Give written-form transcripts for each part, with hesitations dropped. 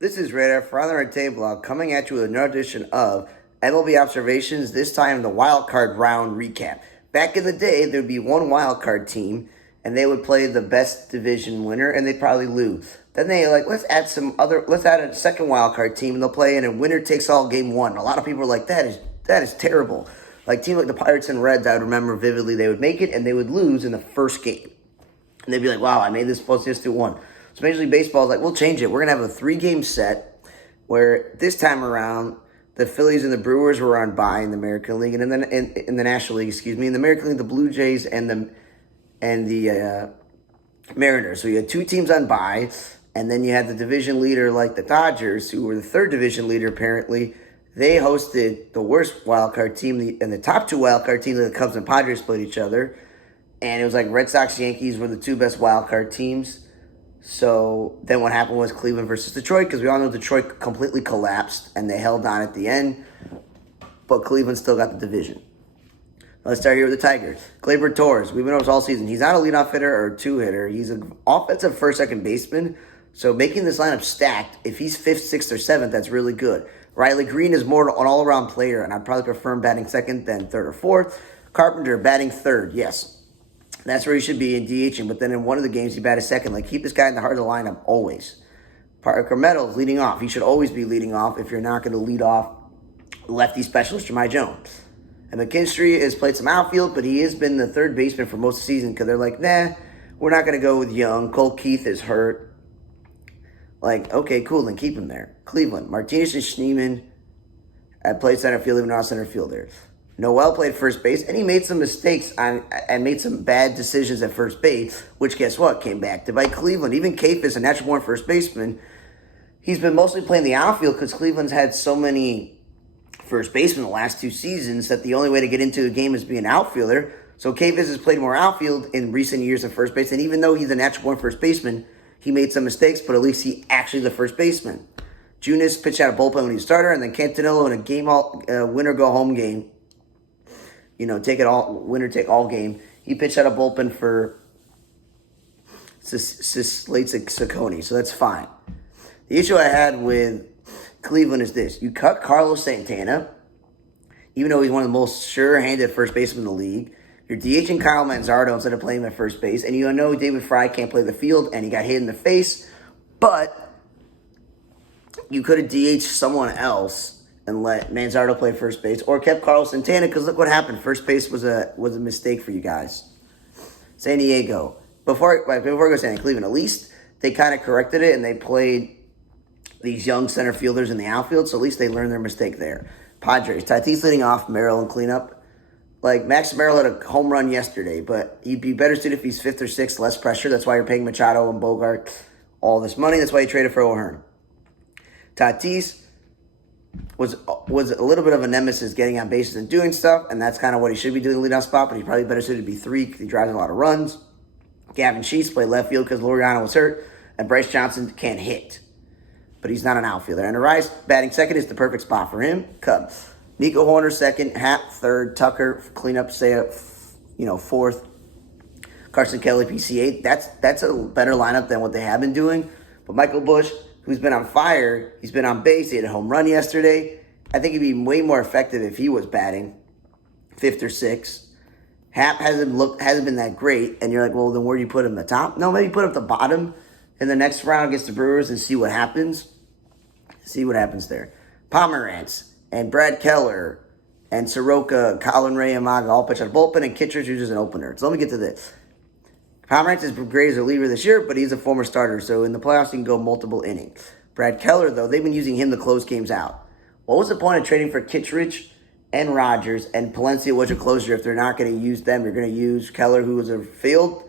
This is Radar Father and Tay Blog coming at you with another edition of MLB Observations, this time the wild card round recap. Back in the day, there would be one wild card team, and they would play the best division winner, and they'd probably lose. Then let's add a second wild card team, and they'll play in a winner takes all game one. A lot of people are like, that is terrible. Like teams like the Pirates and Reds, I would remember vividly, they would make it, and they would lose in the first game. And they'd be like, wow, I made this plus just 2-1. So Major League Baseball is like, we'll change it. We're going to have a 3-game set where this time around, the Phillies and the Brewers were on bye in the American League, and then in the National League, in the American League, the Blue Jays and the Mariners. So you had two teams on bye, and then you had the division leader like the Dodgers, who were the third division leader apparently. They hosted the worst wild card team, and the top two wild card teams, the Cubs and Padres, played each other. And it was like Red Sox, Yankees were the two best wild card teams. So then what happened was Cleveland versus Detroit, because we all know Detroit completely collapsed, and they held on at the end. But Cleveland still got the division. Let's start here with the Tigers. Gleyber Torres, we've been over this all season. He's not a leadoff hitter or a two-hitter. He's an offensive first, second baseman. So making this lineup stacked, if he's 5th, 6th, or 7th, that's really good. Riley Green is more an all-around player, and I'd probably prefer him batting second than third or fourth. Carpenter batting third, yes. That's where he should be in DHing, but then in one of the games he batted second. Like, keep this guy in the heart of the lineup always. Parker Meadows leading off. He should always be leading off if you're not going to lead off lefty specialist Jahmai Jones. And McKinstry has played some outfield, but he has been the third baseman for most of the season because they're like, nah, we're not going to go with Young. Cole Keith is hurt. Like, okay, cool, then keep him there. Cleveland, Martinez and Schneemann have played center field, even though center fielder. Noel played first base, and he made some mistakes and made some bad decisions at first base, which, guess what, came back to bite Cleveland. Even Kafis, a natural-born first baseman, he's been mostly playing the outfield because Cleveland's had so many first basemen the last 2 seasons that the only way to get into a game is being an outfielder. So Kafis has played more outfield in recent years than first base, and even though he's a natural-born first baseman, he made some mistakes, but at least he actually the first baseman. Junis pitched out a bullpen when he was starter, and then Cantanillo in a winner-go-home game, take it all, winner take all game. He pitched out a bullpen for Ciccone, so that's fine. The issue I had with Cleveland is this. You cut Carlos Santana, even though he's one of the most sure-handed first basemen in the league. You're DHing Kyle Manzardo instead of playing him at first base, and you know David Fry can't play the field, and he got hit in the face, but you could have DH'd someone else and let Manzardo play first base, or kept Carlos Santana, because look what happened. First base was a mistake for you guys. San Diego. Before I go San Cleveland, at least they kind of corrected it, and they played these young center fielders in the outfield, so at least they learned their mistake there. Padres. Tatis leading off, Merrill and cleanup. Like, Max Merrill had a home run yesterday, but he'd be better suited if he's 5th or 6th, less pressure. That's why you're paying Machado and Bogart all this money. That's why you traded for O'Hearn. Tatis was a little bit of a nemesis getting on bases and doing stuff, and that's kind of what he should be doing in the leadoff spot, but he's probably better suited to be 3 because he drives a lot of runs. Gavin Sheets played left field because Laureano was hurt, and Bryce Johnson can't hit, but he's not an outfielder. And Arias batting second is the perfect spot for him. Cubs. Nico Horner second, Happ third, Tucker cleanup, fourth. Carson Kelly PC8. That's a better lineup than what they have been doing. But Michael Busch, who's been on fire, he's been on base. He had a home run yesterday. I think he'd be way more effective if he was batting 5th or 6th. Happ hasn't been that great, and you're like, well, then where do you put him? The top? No, maybe put him at the bottom in the next round against the Brewers and see what happens. See what happens there. Pomeranz and Brad Keller and Soroka, Colin Ray, and Maga all pitch out a bullpen, and Kittredge uses an opener. So let me get to this. Pomeranz is great as a reliever this year, but he's a former starter, so in the playoffs he can go multiple innings. Brad Keller, though, they've been using him to close games out. What was the point of trading for Kittredge and Rogers and Palencia was a closer if they're not going to use them? You're going to use Keller, who was a failed,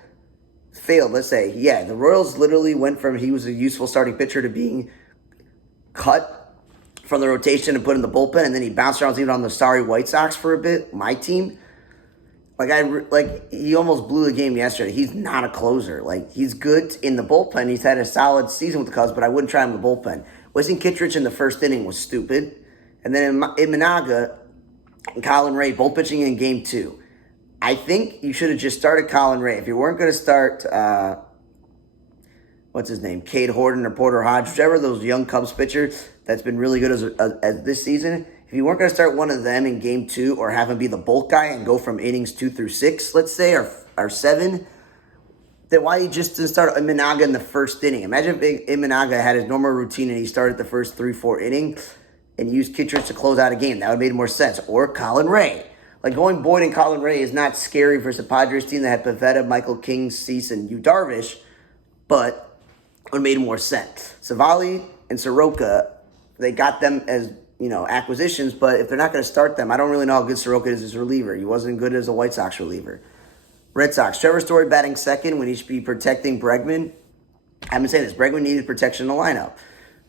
let's say. Yeah, the Royals literally went from he was a useful starting pitcher to being cut from the rotation and put in the bullpen, and then he bounced around even on the sorry White Sox for a bit, my team. He almost blew the game yesterday. He's not a closer. Like, he's good in the bullpen. He's had a solid season with the Cubs, but I wouldn't try him in the bullpen. Wasting Kittredge in the first inning was stupid. And then in Managa and Colin Ray, both pitching in game 2. I think you should have just started Colin Ray. If you weren't going to start what's his name, Cade Horton or Porter Hodge, whichever of those young Cubs pitcher that's been really good as this season. If you weren't going to start one of them in game 2 or have him be the bulk guy and go from innings 2 through 6, let's say, or 7, then why you just didn't start Imanaga in the first inning? Imagine if Imanaga had his normal routine and he started the first 3-4 innings and used Kittredge to close out a game. That would have made more sense. Or Colin Ray. Like, going Boyd and Colin Ray is not scary versus a Padres team that had Pivetta, Michael King, Cease, and Yu Darvish, but it would have made more sense. Savali and Soroka, they got them as, acquisitions, but if they're not going to start them, I don't really know how good Soroka is as a reliever. He wasn't good as a White Sox reliever. Red Sox, Trevor Story batting second when he should be protecting Bregman. I've been saying this. Bregman needed protection in the lineup.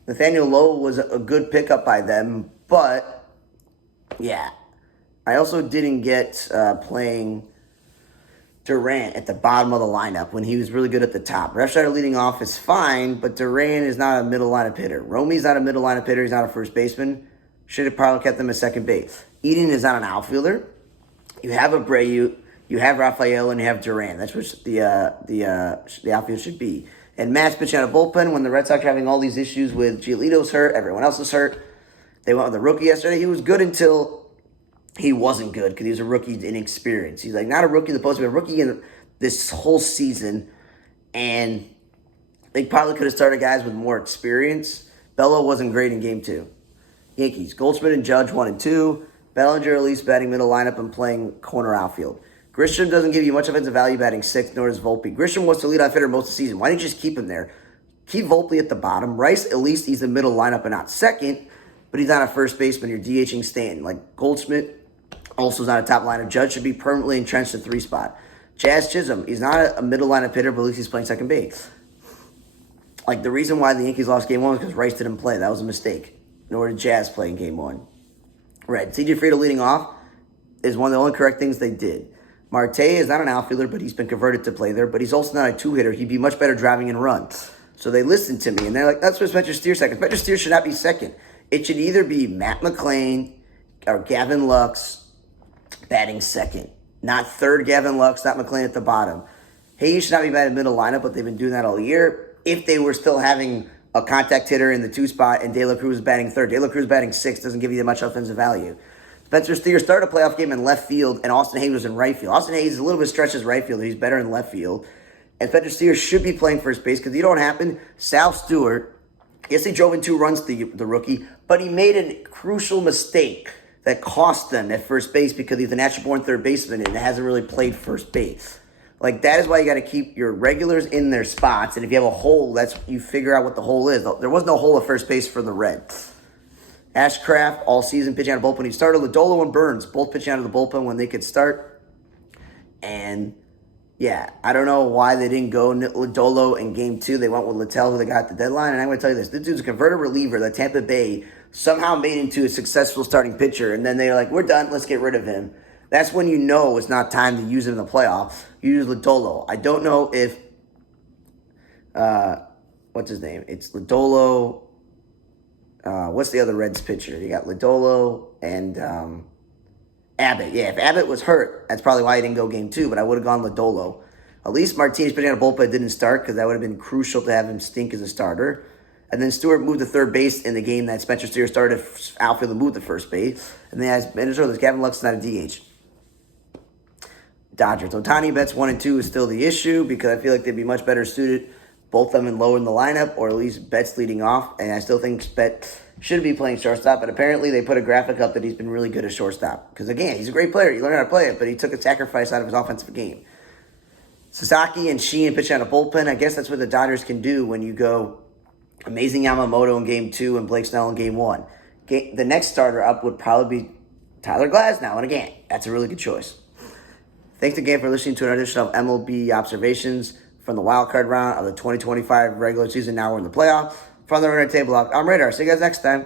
Nathaniel Lowe was a good pickup by them, but, yeah. I also didn't get playing Durant at the bottom of the lineup when he was really good at the top. Refsnyder leading off is fine, but Durant is not a middle lineup hitter. Romy's not a middle lineup hitter. He's not a first baseman. Should have probably kept him at second base. Eden is not an outfielder. You have Abreu, you have Rafael, and you have Durant. That's what the outfield should be. And Matt's pitching out of bullpen when the Red Sox are having all these issues with Giolito's hurt, everyone else is hurt. They went with the rookie yesterday. He was good until he wasn't good because he was a rookie inexperienced. He's like not a rookie in the post, but a rookie in this whole season. And they probably could have started guys with more experience. Bello wasn't great in game 2. Yankees, Goldschmidt and Judge 1 and 2. Bellinger at least batting middle lineup and playing corner outfield. Grisham doesn't give you much offensive value batting 6th, nor does Volpe. Grisham was the leadoff hitter most of the season. Why didn't you just keep him there? Keep Volpe at the bottom. Rice, at least he's the middle lineup and not second, but he's not a first baseman. You're DHing Stanton. Like Goldschmidt also is not a top lineup. Judge should be permanently entrenched in 3 spot. Jazz Chisholm, he's not a middle lineup hitter, but at least he's playing second base. Like the reason why the Yankees lost game 1 was because Rice didn't play. That was a mistake. Nor did Jazz play in game 1. Red. CJ Frieda leading off is one of the only correct things they did. Marte is not an outfielder, but he's been converted to play there. But he's also not a 2-hitter. He'd be much better driving and run. So they listened to me, and they're like, that's what Spencer Steer's second. Spencer Steer should not be second. It should either be Matt McClain or Gavin Lux batting second. Not third Gavin Lux, not McClain at the bottom. Hayes should not be batting middle lineup, but they've been doing that all year. If they were still having a contact hitter in the 2 spot and De La Cruz batting third. De La Cruz batting 6th doesn't give you that much offensive value. Spencer Steer started a playoff game in left field, and Austin Hayes was in right field. Austin Hayes is a little bit stretched as right fielder. He's better in left field. And Spencer Steer should be playing first base because you know what happened? Sal Stewart, yes, he drove in 2 runs to the rookie, but he made a crucial mistake that cost them at first base because he's a natural-born third baseman and hasn't really played first base. Like, that is why you got to keep your regulars in their spots. And if you have a hole, you figure out what the hole is. There was no hole at first base for the Reds. Ashcraft, all season, pitching out of bullpen. He started Lodolo and Burns, both pitching out of the bullpen when they could start. And, yeah, I don't know why they didn't go Lodolo in game 2. They went with Littell, who they got at the deadline. And I'm going to tell you this. This dude's a converted reliever that Tampa Bay somehow made into a successful starting pitcher. And then they're like, we're done. Let's get rid of him. That's when you know it's not time to use him in the playoffs. You use Lodolo. I don't know if, what's his name? It's Lodolo. What's the other Reds pitcher? You got Lodolo and Abbott. Yeah, if Abbott was hurt, that's probably why he didn't go game 2, but I would have gone Lodolo. At least Martinez pitching out of bullpen didn't start because that would have been crucial to have him stink as a starter. And then Stewart moved to third base in the game that Spencer Steer started outfield and moved to first base. And then as Minnesota, Gavin Lux is not a DH. Dodgers. Ohtani Betts 1 and 2 is still the issue because I feel like they'd be much better suited, both of them and lower in the lineup, or at least Betts leading off. And I still think Betts should be playing shortstop, but apparently they put a graphic up that he's been really good at shortstop. Because again, he's a great player. You learn how to play it, but he took a sacrifice out of his offensive game. Sasaki and Sheehan pitching out of bullpen. I guess that's what the Dodgers can do when you go amazing Yamamoto in game 2 and Blake Snell in game 1. The next starter up would probably be Tyler Glasnow. And again, that's a really good choice. Thanks again for listening to another edition of MLB Observations from the wild card round of the 2025 regular season. Now we're in the playoffs. From the Runner Table, I'm Radar. See you guys next time.